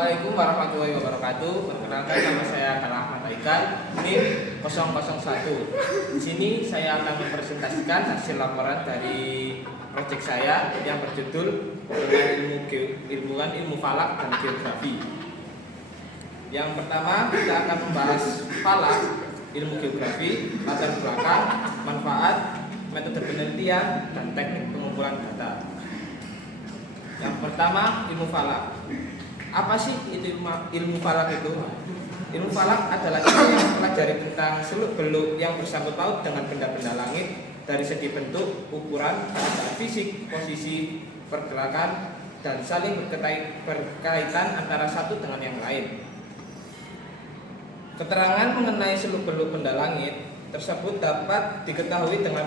Assalamualaikum warahmatullahi wabarakatuh. Perkenalkan, nama saya Ahmad Aikan, NIM 001. Di sini saya akan mempresentasikan hasil laporan dari proyek saya yang berjudul ilmu falak dan geografi. Yang pertama, kita akan membahas falak, ilmu geografi, latar belakang, manfaat, metode penelitian, dan teknik pengumpulan data. Yang pertama, ilmu falak. Apa sih itu ilmu falak itu? Ilmu falak adalah ilmu yang mempelajari tentang seluk-beluk yang bersangkut paut dengan benda-benda langit dari segi bentuk, ukuran, keadaan fisik, posisi, pergerakan, dan saling berkaitan antara satu dengan yang lain. Keterangan mengenai seluk-beluk benda langit tersebut dapat diketahui dengan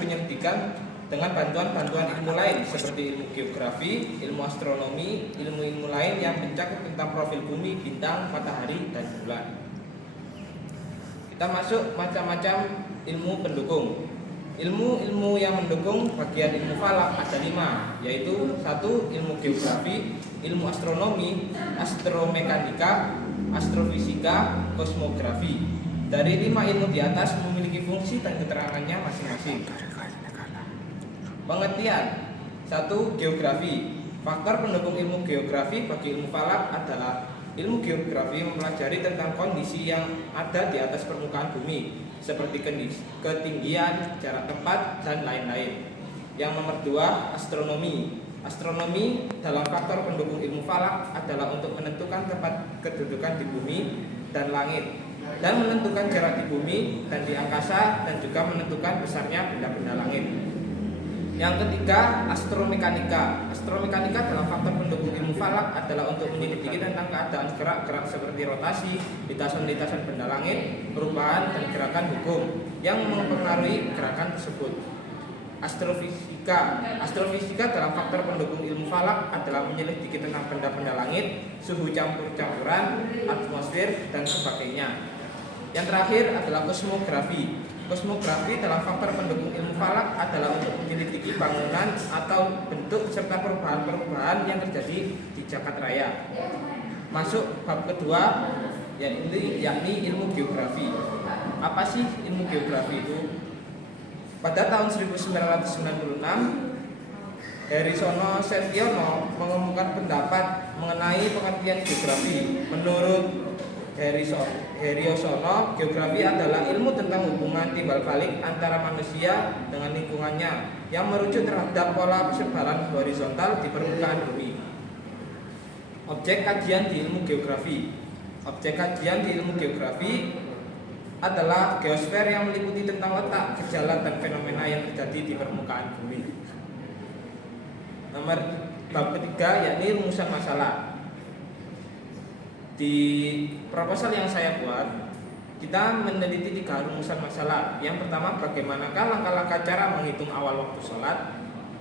penyelidikan dengan bantuan-bantuan ilmu lain seperti ilmu geografi, ilmu astronomi, ilmu-ilmu lain yang mencakup tentang profil bumi, bintang, matahari, dan bulan. Kita masuk macam-macam ilmu pendukung. Ilmu-ilmu yang mendukung bagian ilmu falak ada 5, yaitu 1. Ilmu geografi, ilmu astronomi, astromekanika, astrofisika, kosmografi. Dari 5 ilmu di atas memiliki fungsi dan keterangannya masing-masing. Pengertian. 1. Geografi. Faktor pendukung ilmu geografi bagi ilmu falak adalah ilmu geografi mempelajari tentang kondisi yang ada di atas permukaan bumi, seperti ketinggian, jarak tempat, dan lain-lain. Yang nomor 2, astronomi. Astronomi dalam faktor pendukung ilmu falak adalah untuk menentukan tempat kedudukan di bumi dan langit, dan menentukan jarak di bumi dan di angkasa, dan juga menentukan besarnya benda-benda langit. Yang ketiga, astromekanika. Astromekanika dalam faktor pendukung ilmu falak adalah untuk menyelidiki tentang keadaan gerak-gerak seperti rotasi, lintasan-lintasan benda langit, perubahan dan gerakan hukum yang mempengaruhi gerakan tersebut. Astrofisika. Astrofisika dalam faktor pendukung ilmu falak adalah menyelidiki tentang benda-benda langit, suhu campur-campuran, atmosfer, dan sebagainya. Yang terakhir adalah kosmografi. Kosmografi dalam faktor pendukung ilmu falak adalah untuk menyelidiki bangunan atau bentuk serta perubahan-perubahan yang terjadi di jagat raya. Masuk bab kedua, yakni ilmu geografi. Apa sih ilmu geografi itu? Pada tahun 1996, Herisono Setiono mengemukakan pendapat mengenai pengertian geografi. Menurut Herisono, geografi adalah ilmu tentang hubungan timbal balik antara manusia dengan lingkungannya yang merujuk terhadap pola persebaran horizontal di permukaan bumi. Objek kajian di ilmu geografi. Objek kajian di ilmu geografi adalah geosfer yang meliputi tentang letak, gejala, dan fenomena yang terjadi di permukaan bumi. Nomor bab ketiga, yakni rumusan masalah. Di proposal yang saya buat, kita meneliti 3 rumusan masalah. Yang pertama, bagaimanakah langkah-langkah cara menghitung awal waktu sholat.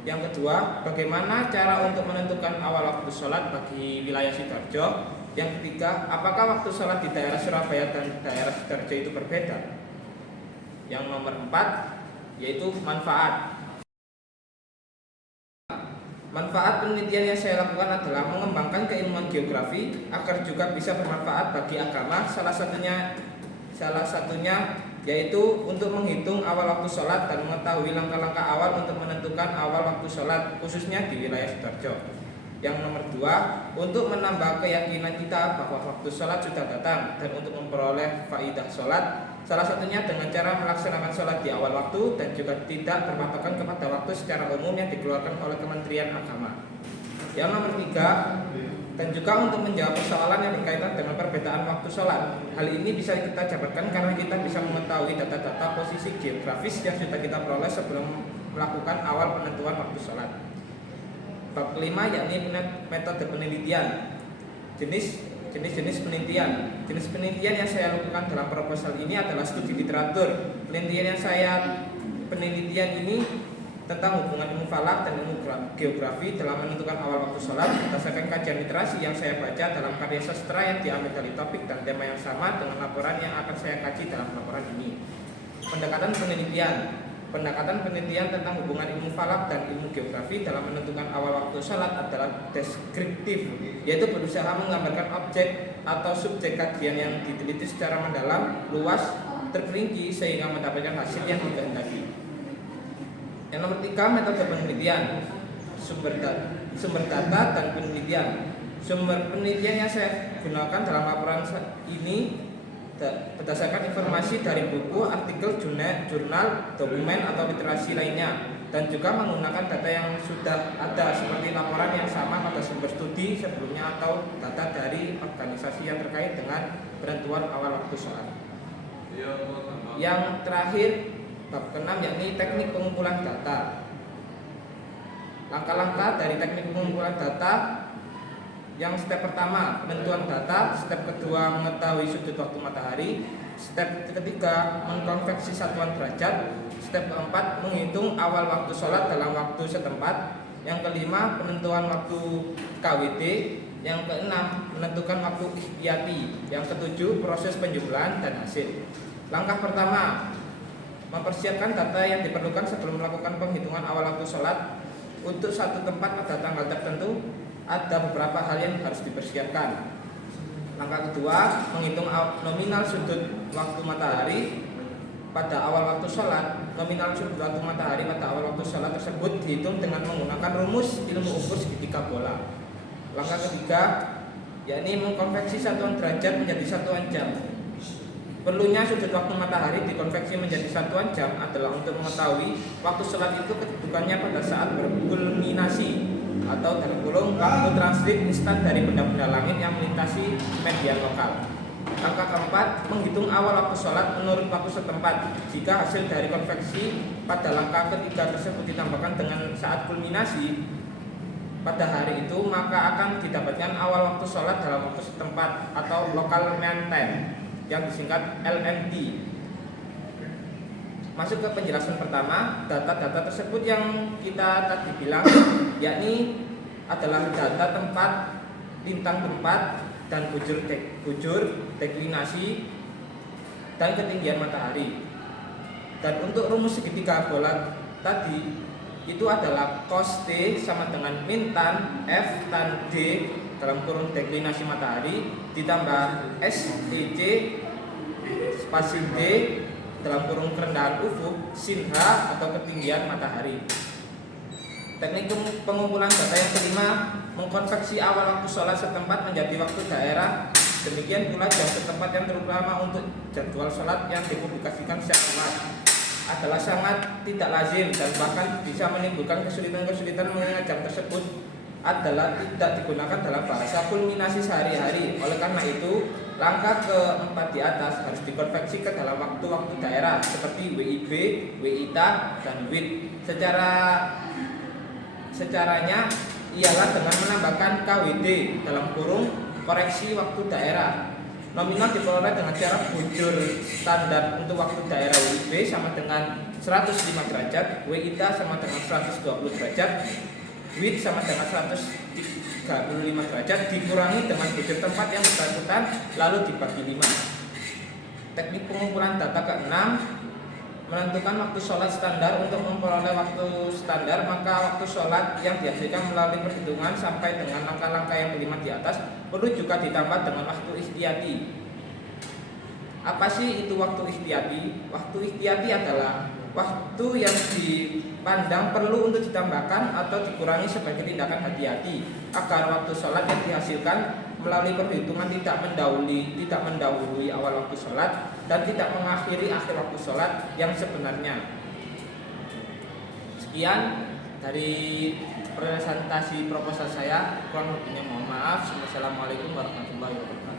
Yang kedua, bagaimana cara untuk menentukan awal waktu sholat bagi wilayah Sidoarjo. Yang ketiga, apakah waktu sholat di daerah Surabaya dan daerah Sidoarjo itu berbeda. Yang nomor 4, yaitu manfaat. Manfaat penelitian yang saya lakukan adalah mengembangkan keilmuan geografi agar juga bisa bermanfaat bagi agama. Salah satunya yaitu untuk menghitung awal waktu sholat dan mengetahui langkah-langkah awal untuk menentukan awal waktu sholat, khususnya di wilayah Sidoarjo. Yang nomor 2, untuk menambah keyakinan kita bahwa waktu sholat sudah datang dan untuk memperoleh faidah sholat, salah satunya dengan cara melaksanakan sholat di awal waktu dan juga tidak berpatokan kepada waktu secara umum yang dikeluarkan oleh Kementerian Agama. Yang nomor 3, dan juga untuk menjawab persoalan yang berkaitan dengan perbedaan waktu sholat. Hal ini bisa kita jabarkan karena kita bisa mengetahui data-data posisi geografis yang sudah kita peroleh sebelum melakukan awal penentuan waktu sholat. Bab kelima, yakni metode penelitian. Jenis-jenis penelitian. Jenis penelitian yang saya lakukan dalam proposal ini adalah studi literatur. Penelitian ini tentang hubungan ilmu falak dan ilmu geografi dalam menentukan awal waktu sholat berdasarkan kajian literasi yang saya baca dalam karya sastra yang diambil dari topik dan tema yang sama dengan laporan yang akan saya kaji dalam laporan ini. Pendekatan penelitian. Pendekatan penelitian tentang hubungan ilmu falak dan ilmu geografi dalam menentukan awal waktu sholat adalah deskriptif, yaitu berusaha menggambarkan objek atau subjek kajian yang diteliti secara mendalam, luas, terperinci sehingga mendapatkan hasil yang dikehendaki. Yang nomor 3, metode penelitian, sumber data dan penelitian. Sumber penelitian yang saya gunakan dalam laporan ini berdasarkan informasi dari buku, artikel, jurnal, dokumen atau literasi lainnya, dan juga menggunakan data yang sudah ada seperti laporan yang sama pada sumber studi sebelumnya atau data dari organisasi yang terkait dengan penentuan awal waktu sholat. Yang terakhir, bab ke-6, yakni teknik pengumpulan data. Langkah-langkah dari teknik pengumpulan data. Yang step pertama, penentuan data. Step kedua, mengetahui sudut waktu matahari. Step ketiga, mengkonversi satuan derajat. Step keempat, menghitung awal waktu sholat dalam waktu setempat. Yang kelima, penentuan waktu KWT. Yang keenam, menentukan waktu ikhtiyati. Yang ketujuh, proses penjumlahan dan hasil. Langkah pertama, mempersiapkan data yang diperlukan sebelum melakukan penghitungan awal waktu sholat. Untuk satu tempat pada tanggal tertentu, ada beberapa hal yang harus dipersiapkan. Langkah kedua, menghitung nominal sudut waktu matahari pada awal waktu sholat. Nominal sudut waktu matahari pada awal waktu sholat tersebut dihitung dengan menggunakan rumus ilmu ukur segitiga bola. Langkah ketiga, yakni mengkonversi satuan derajat menjadi satuan jam. Perlunya sudut waktu matahari dikonversi menjadi satuan jam adalah untuk mengetahui waktu sholat itu kedudukannya pada saat berkulminasi, atau dalam kurung waktu transit instan dari benda-benda langit yang melintasi median lokal. Langkah keempat, menghitung awal waktu sholat menurut waktu setempat. Jika hasil dari konveksi pada langkah ketiga tersebut ditambahkan dengan saat kulminasi pada hari itu, maka akan didapatkan awal waktu sholat dalam waktu setempat atau local mean time yang disingkat LMT. Masuk ke penjelasan pertama, data-data tersebut yang kita tadi bilang, yakni adalah data tempat, lintang tempat, dan bujur, deklinasi, dan ketinggian matahari. Dan untuk rumus segitiga bola tadi, itu adalah cos T sama dengan min tan F tan D dalam kurung deklinasi matahari ditambah STC spasi D dalam kurung kerendahan ufuk sin H atau ketinggian matahari. Teknik pengumpulan data yang kelima, mengkonversi awal waktu sholat setempat menjadi waktu daerah. Demikian pula jam setempat yang terutama untuk jadwal sholat yang dipublikasikan secara luas adalah sangat tidak lazim dan bahkan bisa menimbulkan kesulitan-kesulitan mengingat jam tersebut adalah tidak digunakan dalam bahasa kulminasi sehari-hari. Oleh karena itu, langkah keempat di atas harus dikonversi ke dalam waktu-waktu daerah seperti WIB, WITA, dan WIT. Secaranya ialah dengan menambahkan KWD dalam kurung koreksi waktu daerah. Nominal diperoleh dengan cara bujur standar untuk waktu daerah WIB sama dengan 105 derajat, WITA sama dengan 120 derajat, WIT sama dengan 135 derajat dikurangi dengan bujur tempat yang bersangkutan lalu dibagi 5. Teknik pengumpulan data ke-6, menentukan waktu sholat standar. Untuk memperoleh waktu standar, maka waktu sholat yang dihasilkan melalui perhitungan sampai dengan langkah-langkah yang kelima di atas perlu juga ditambah dengan waktu ikhtiyati. Apa sih itu waktu ikhtiyati? Waktu ikhtiyati adalah waktu yang dipandang perlu untuk ditambahkan atau dikurangi sebagai tindakan hati-hati agar waktu sholat yang dihasilkan melalui perhitungan tidak mendahului awal waktu sholat dan tidak mengakhiri akhir waktu sholat yang sebenarnya. Sekian dari presentasi proposal saya, kurang lebihnya mohon maaf. Wassalamualaikum warahmatullahi wabarakatuh.